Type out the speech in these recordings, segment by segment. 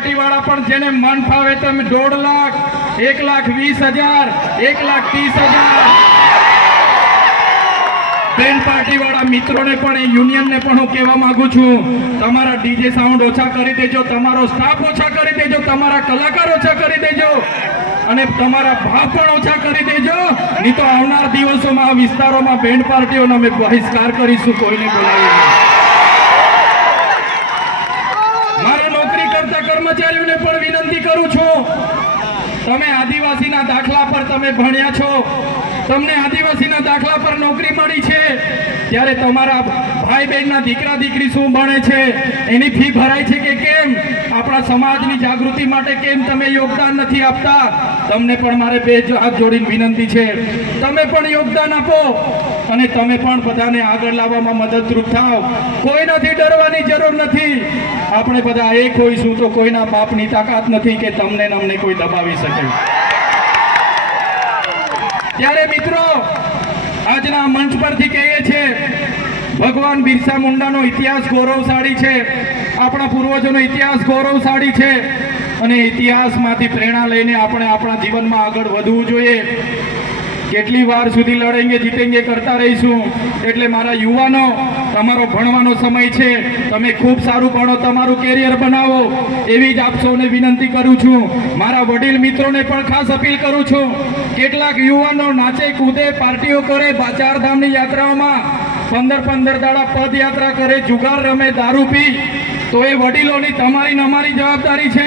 Party વાળા પણ જેને મન ફાવે તમે 1.5 લાખ, 1,20,000, 1,30,000 બેન પાર્ટી વાળા મિત્રોને પણ યુનિયનને પણ હું કહેવા માંગુ છું, તમારા ડીજે સાઉન્ડ ઓછા કરી દેજો, તમારો સ્ટાફ ઓછા કરી દેજો, તમારા કલાકાર ઓછા કરી દેજો અને તમારા ભાવ પણ ઓછા કરી દેજો, નહીં તો આવનાર દિવસોમાં આ વિસ્તારોમાં બેન્ડ પાર્ટીઓનો અમે બહિષ્કાર કરીશું, કોઈને બોલાવીને. મારા નોકરી કરતા કર્મચારીઓને પણ વિનંતી કરું છું, તમે આદિવાસીના દાખલા પર તમે ભણ્યા છો, તમને આદિવાસીના દાખલા પર નોકરી મળી છે, ત્યારે તમારા ભાઈ બહેનના દીકરા દીકરી શું ભણે છે, એની ફી ભરાય છે કે કેમ, આપણા સમાજની જાગૃતિ માટે કેમ તમે યોગદાન નથી આપતા? તમને પણ મારે બે હાથ જોડીને વિનંતી છે, તમે પણ યોગદાન આપો અને તમે પણ બધાને આગળ લાવવામાં મદદરૂપ થાવ. કોઈનાથી ડરવાની જરૂર નથી, આપણે બધા એક હોઈશું તો કોઈના બાપની તાકાત નથી કે તમને ને અમને કોઈ દબાવી શકે. ત્યારે મિત્રો આજના મંચ પરથી કહીએ છીએ, ભગવાન બિરસા મુંડાનો ઇતિહાસ ગૌરવશાળી છે, આપણા પૂર્વજોનો ઇતિહાસ ગૌરવશાળી છે અને ઇતિહાસમાંથી પ્રેરણા લઈને આપણે આપણા જીવનમાં આગળ વધવું જોઈએ. કેટલી વાર સુધી લડેંગે જીતેંગે કરતા રહીશું. એટલે મારા યુવાનો, તમારો ભણવાનો સમય છે, તમે ખૂબ સારું ભણો, તમારું કેરિયર બનાવો, એવી જ આપ સૌને વિનંતી કરું છું. મારા વડીલ મિત્રોને પણ ખાસ અપીલ કરું છું, કેટલાક યુવાનો નાચે કૂદે, પાર્ટીઓ કરે, ચારધામની યાત્રાઓમાં 15 દાડા પદયાત્રા કરે, જુગાર રમે, દારૂ પી, તો એ વડીલોની તમારી ને અમારી જવાબદારી છે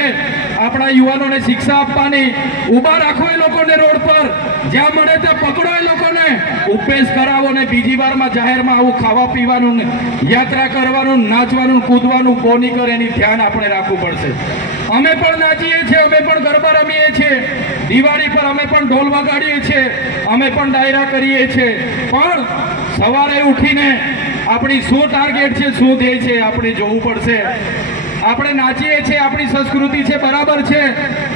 આપણા યુવાનોને શિક્ષા આપવાની. ઊભા રાખો એ લોકોને રોડ પર, જ્યાં મળે ત્યાં પકડો એ લોકોને, ઉપેશ કરાવો ને બીજી વારમાં જાહેરમાં આવું ખાવા પીવાનું, યાત્રા કરવાનું, નાચવાનું, કૂદવાનું કોની કરે એની ધ્યાન આપણે રાખવું પડશે. અમે પણ નાચીએ છીએ, અમે પણ ગરબા રમીએ છીએ, દિવાળી પર અમે પણ ઢોલ વગાડીએ છીએ, અમે પણ ડાયરા કરીએ છીએ, પણ સવારે ઉઠીને આપણી શું ટાર્ગેટ છે, શું ધ્યેય છે, આપણે જોવું પડશે. આપણે નાચીએ છીએ, આપણી સંસ્કૃતિ છે, બરાબર છે,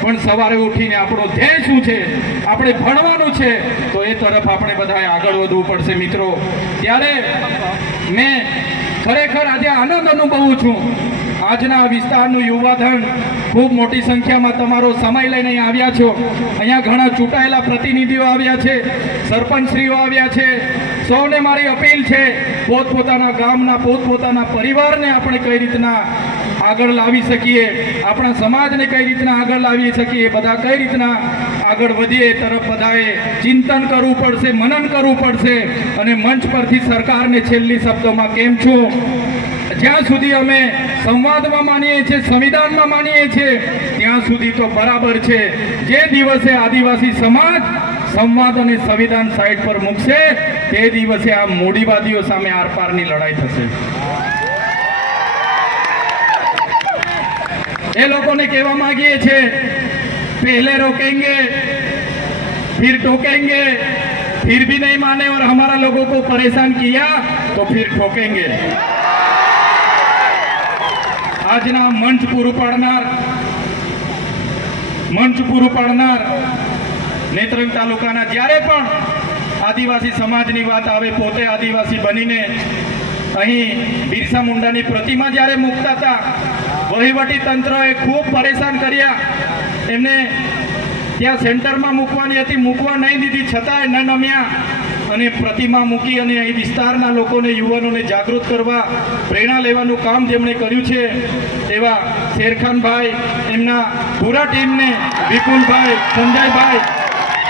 પણ સવારે ઉઠીને આપણો ધ્યેય શું છે, આપણે ભણવાનું છે, તો એ તરફ આપણે બધાએ આગળ વધવું પડશે મિત્રો. ત્યારે મેં ખરેખર આજે આનંદ અનુભવું છું. આજના વિસ્તારનું યુવાધન ખૂબ મોટી સંખ્યામાં તમારો સમય લઈને અહીં આવ્યા છો. અહીંયા ઘણા ચૂંટાયેલા પ્રતિનિધિઓ આવ્યા છે, સરપંચશ્રીઓ આવ્યા છે. સૌને મારી અપીલ છે, પોતપોતાના ગામના પોતપોતાના પરિવારને આપણે કઈ રીતના આગળ લાવી શકીએ, આપણા સમાજને કઈ રીતના આગળ લાવી શકીએ, બધા કઈ રીતના આગળ વધીએ તરફ બધાએ ચિંતન કરવું પડશે, મનન કરવું પડશે. અને મંચ પરથી સરકારને છેલ્લી શબ્દોમાં કેમ છું, જ્યાં સુધી અમે સંવાદમાં માનીએ છીએ, સંવિધાનમાં માનીએ છીએ, ત્યાં સુધી તો બરાબર છે. જે દિવસે આદિવાસી સમાજ સંવાદ અને સંવિધાન સાઈડ પર મૂકશે, તે દિવસે આ મૂડીવાદીઓ સામે આરપારની લડાઈ થશે. એ લોકોને કહેવા માંગીએ છીએ, પહેલે રોકેંગે फिर ठोकेंगे, फिर भी नहीं माने और हमारा लोगों को परेशान किया तो फिर ठोकेंगे. આજના મંચ પૂરું પાડનાર નેત્રંગ તાલુકાના જ્યારે પણ આદિવાસી સમાજની વાત આવે, પોતે આદિવાસી બનીને અહીં બિરસા મુંડાની પ્રતિમા જ્યારે મૂકતા હતા, વહીવટી તંત્રએ ખૂબ પરેશાન કર્યા. એમને ત્યાં સેન્ટરમાં મૂકવાની હતી, મૂકવા નહીં દીધી, છતાંય ન નમ્યા અને પ્રતિમા મૂકી અને અહીં વિસ્તારના લોકોને, યુવાનોને જાગૃત કરવા, પ્રેરણા લેવાનું કામ જેમણે કર્યું છે એવા શેરખાનભાઈ, એમના પૂરા ટીમને, વિપુલભાઈ, સંજયભાઈ,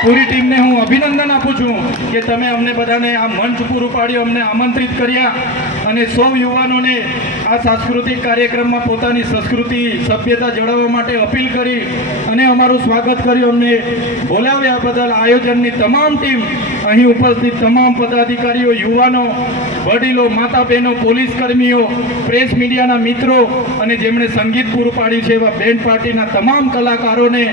પૂરી ટીમને હું અભિનંદન આપું છું કે તમે અમને બધાને આ મંચ પૂરું પાડ્યું, અમને આમંત્રિત કર્યા અને સૌ યુવાનોને આ સાંસ્કૃતિક કાર્યક્રમમાં પોતાની સંસ્કૃતિ, સભ્યતા જળવવા માટે અપીલ કરી અને અમારું સ્વાગત કર્યું. અમને બોલાવ્યા બદલ આયોજનની તમામ ટીમ, અહીં ઉપસ્થિત તમામ પદાધિકારીઓ, યુવાનો, વડીલો, માતા બહેનો, પોલીસ કર્મીઓ, પ્રેસ મીડિયાના મિત્રો અને જેમણે સંગીત પૂરું પાડ્યું છે એવા બેન્ડ પાર્ટીના તમામ કલાકારોને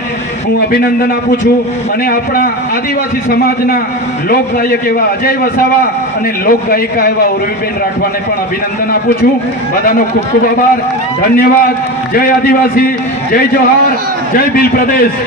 હું અભિનંદન આપું છું. અને આપણા આદિવાસી સમાજના લોકગાયક એવા અજય વસાવા અને લોકગાયિકા એવા ઉર્વીબેન રાઠવાને પણ અભિનંદન આપું છું. બધાનો ખૂબ ખૂબ આભાર, ધન્યવાદ. જય આદિવાસી, જય જોહાર, જય ભીલ પ્રદેશ.